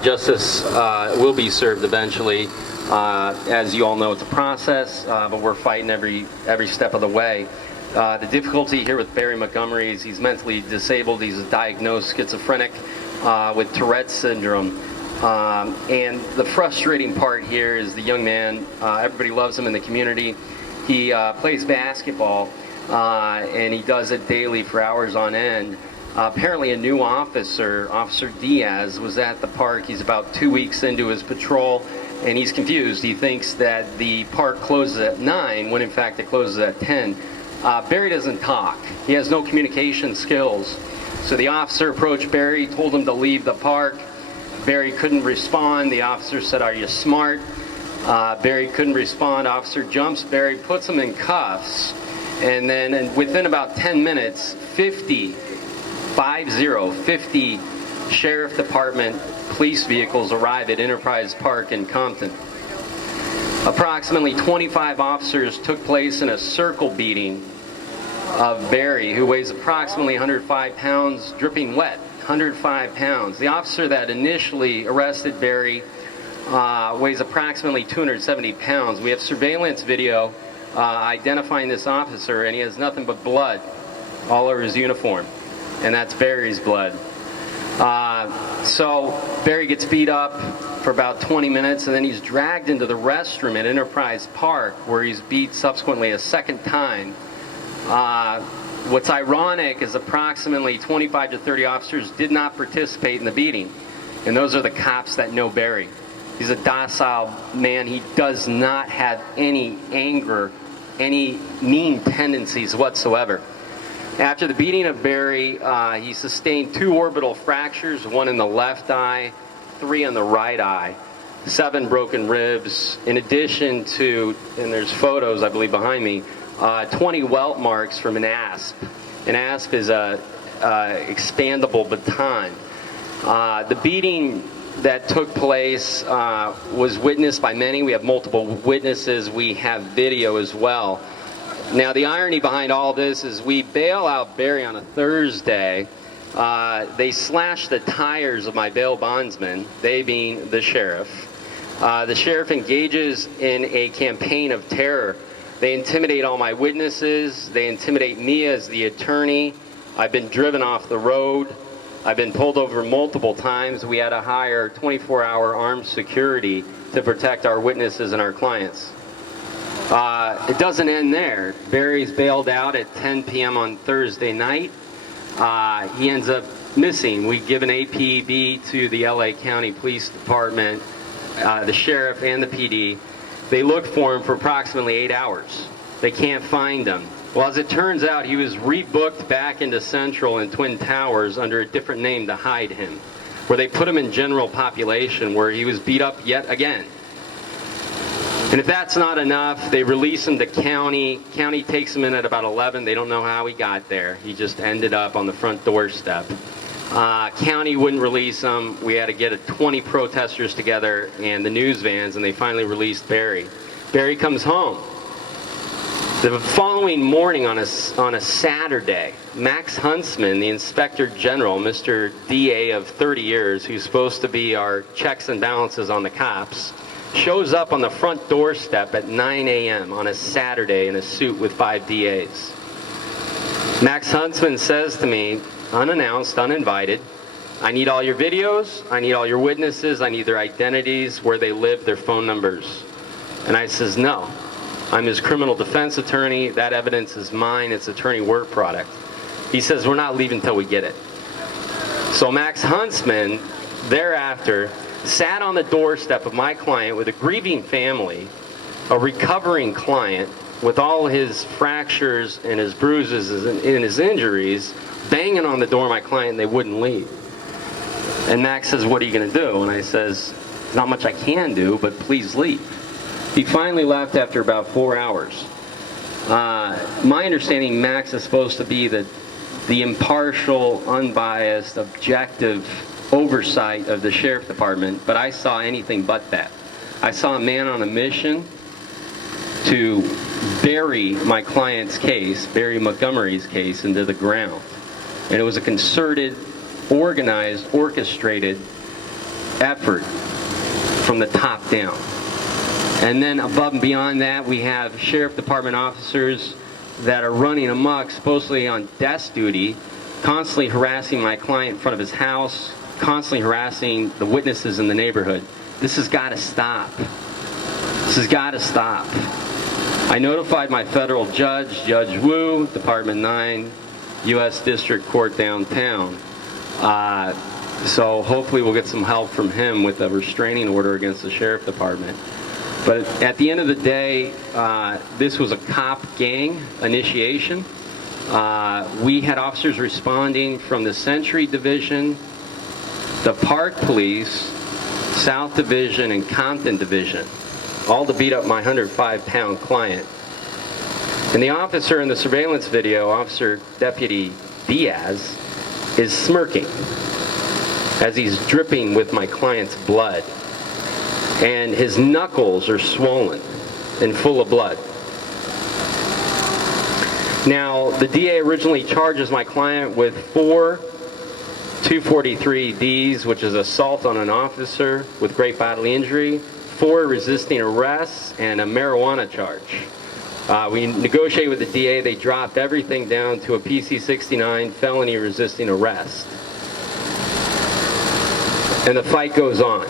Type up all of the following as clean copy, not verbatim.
Justice will be served eventually. As you all know, it's a process, but we're fighting every step of the way. The difficulty here with Barry Montgomery is he's mentally disabled. He's a diagnosed schizophrenic with Tourette's syndrome. And the frustrating part here is the young man, everybody loves him in the community. He plays basketball, and he does it daily for hours on end. Apparently a new officer, Officer Diaz, was at the park. He's about 2 weeks into his patrol, and he's confused. He thinks that the park closes at 9, when in fact it closes at 10. Barry doesn't talk. He has no communication skills. So the officer approached Barry, told him to leave the park. Barry couldn't respond. The officer said, "Are you smart?" Barry couldn't respond. Officer jumps Barry, puts him in cuffs, and then within about 10 minutes, 50 Sheriff Department police vehicles arrive at Enterprise Park in Compton. Approximately 25 officers took place in a circle beating of Barry, who weighs approximately 105 pounds, dripping wet, 105 pounds. The officer that initially arrested Barry weighs approximately 270 pounds. We have surveillance video identifying this officer, and he has nothing but blood all over his uniform, and that's Barry's blood. So Barry gets beat up for about 20 minutes, and then he's dragged into the restroom at Enterprise Park, where he's beat subsequently a second time. What's ironic is approximately 25 to 30 officers did not participate in the beating, and those are the cops that know Barry. He's a docile man. He does not have any anger, any mean tendencies whatsoever. After the beating of Barry, he sustained 2 orbital fractures, 1 in the left eye, 3 in the right eye, 7 broken ribs, in addition to, and there's photos I believe behind me, 20 welt marks from an asp. An asp is a expandable baton. The beating that took place was witnessed by many. We have multiple witnesses. We have video as well. Now, the irony behind all this is we bail out Barry on a Thursday. They slash the tires of my bail bondsman, they being the sheriff. The sheriff engages in a campaign of terror. They intimidate all my witnesses. They intimidate me as the attorney. I've been driven off the road. I've been pulled over multiple times. We had to hire 24-hour armed security to protect our witnesses and our clients. It doesn't end there. Barry's bailed out at 10 p.m. on Thursday night. He ends up missing. We give an APB to the LA County Police Department, the sheriff and the PD. They look for him for approximately 8 hours. They can't find him. Well, as it turns out, he was rebooked back into Central and Twin Towers under a different name to hide him, where they put him in general population, where he was beat up yet again. And if that's not enough, they release him to county. County takes him in at about 11. They don't know how he got there. He just ended up on the front doorstep. County wouldn't release him. We had to get 20 protesters together and the news vans, and they finally released Barry. Barry comes home. The following morning on a Saturday, Max Huntsman, the Inspector General, Mr. DA of 30 years, who's supposed to be our checks and balances on the cops, shows up on the front doorstep at 9 a.m. on a Saturday in a suit with 5 DAs. Max Huntsman says to me, unannounced, uninvited, "I need all your videos, I need all your witnesses, I need their identities, where they live, their phone numbers." And I says, "No, I'm his criminal defense attorney, that evidence is mine, it's attorney work product." He says, "We're not leaving until we get it." So Max Huntsman, thereafter, sat on the doorstep of my client with a grieving family, a recovering client with all his fractures and his bruises and his injuries, banging on the door of my client, and they wouldn't leave. And Max says, "What are you going to do?" And I says, "Not much I can do, but please leave." He finally left after about 4 hours. My understanding, Max is supposed to be the impartial, unbiased, objective oversight of the Sheriff Department, but I saw anything but that. I saw a man on a mission to bury my client's case, bury Montgomery's case, into the ground. And it was a concerted, organized, orchestrated effort from the top down. And then above and beyond that, we have Sheriff Department officers that are running amok, supposedly on desk duty, constantly harassing my client in front of his house, constantly harassing the witnesses in the neighborhood. This has got to stop. This has got to stop. I notified my federal judge, Judge Wu, Department 9, U.S. District Court downtown. So hopefully we'll get some help from him with a restraining order against the Sheriff Department. But at the end of the day, this was a cop gang initiation. We had officers responding from the Century Division, the Park Police, South Division, and Compton Division, all to beat up my 105-pound client. And the officer in the surveillance video, Officer Deputy Diaz, is smirking as he's dripping with my client's blood. And his knuckles are swollen and full of blood. Now, the DA originally charges my client with 4 243Ds, which is assault on an officer with great bodily injury, 4 resisting arrest, and a marijuana charge. We negotiated with the DA. They dropped everything down to a PC-69, felony resisting arrest. And the fight goes on.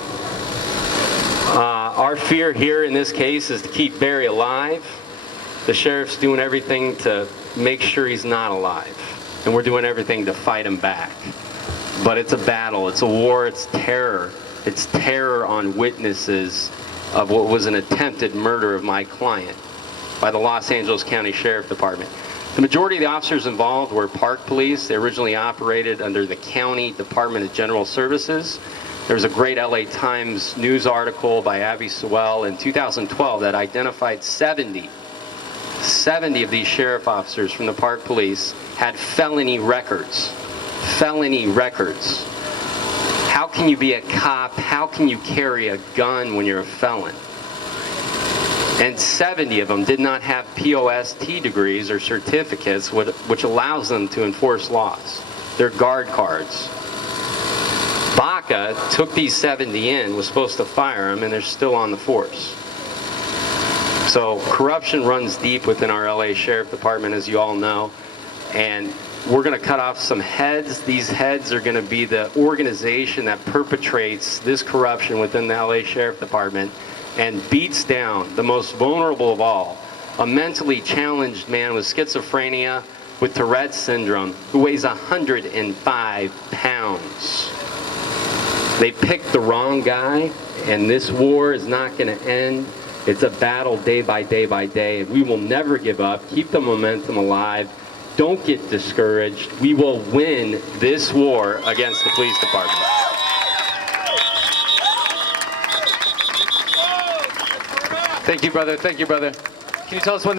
Our fear here in this case is to keep Barry alive. The sheriff's doing everything to make sure he's not alive. And we're doing everything to fight him back. But it's a battle, it's a war, it's terror. It's terror on witnesses of what was an attempted murder of my client by the Los Angeles County Sheriff Department. The majority of the officers involved were Park Police. They originally operated under the County Department of General Services. There was a great LA Times news article by Abby Sewell in 2012 that identified 70 of these sheriff officers from the Park Police had felony records. Felony records. How can you be a cop? How can you carry a gun when you're a felon? And 70 of them did not have POST degrees or certificates, which allows them to enforce laws. They're guard cards. Baca took these 70 in, was supposed to fire them, and they're still on the force. So corruption runs deep within our LA Sheriff Department, as you all know, and we're going to cut off some heads. These heads are going to be the organization that perpetrates this corruption within the LA Sheriff Department and beats down the most vulnerable of all, a mentally challenged man with schizophrenia, with Tourette's syndrome, who weighs 105 pounds. They picked the wrong guy, and this war is not going to end. It's a battle day by day by day. We will never give up. Keep the momentum alive. Don't get discouraged. We will win this war against the police department. Thank you, brother. Thank you, brother. Can you tell us when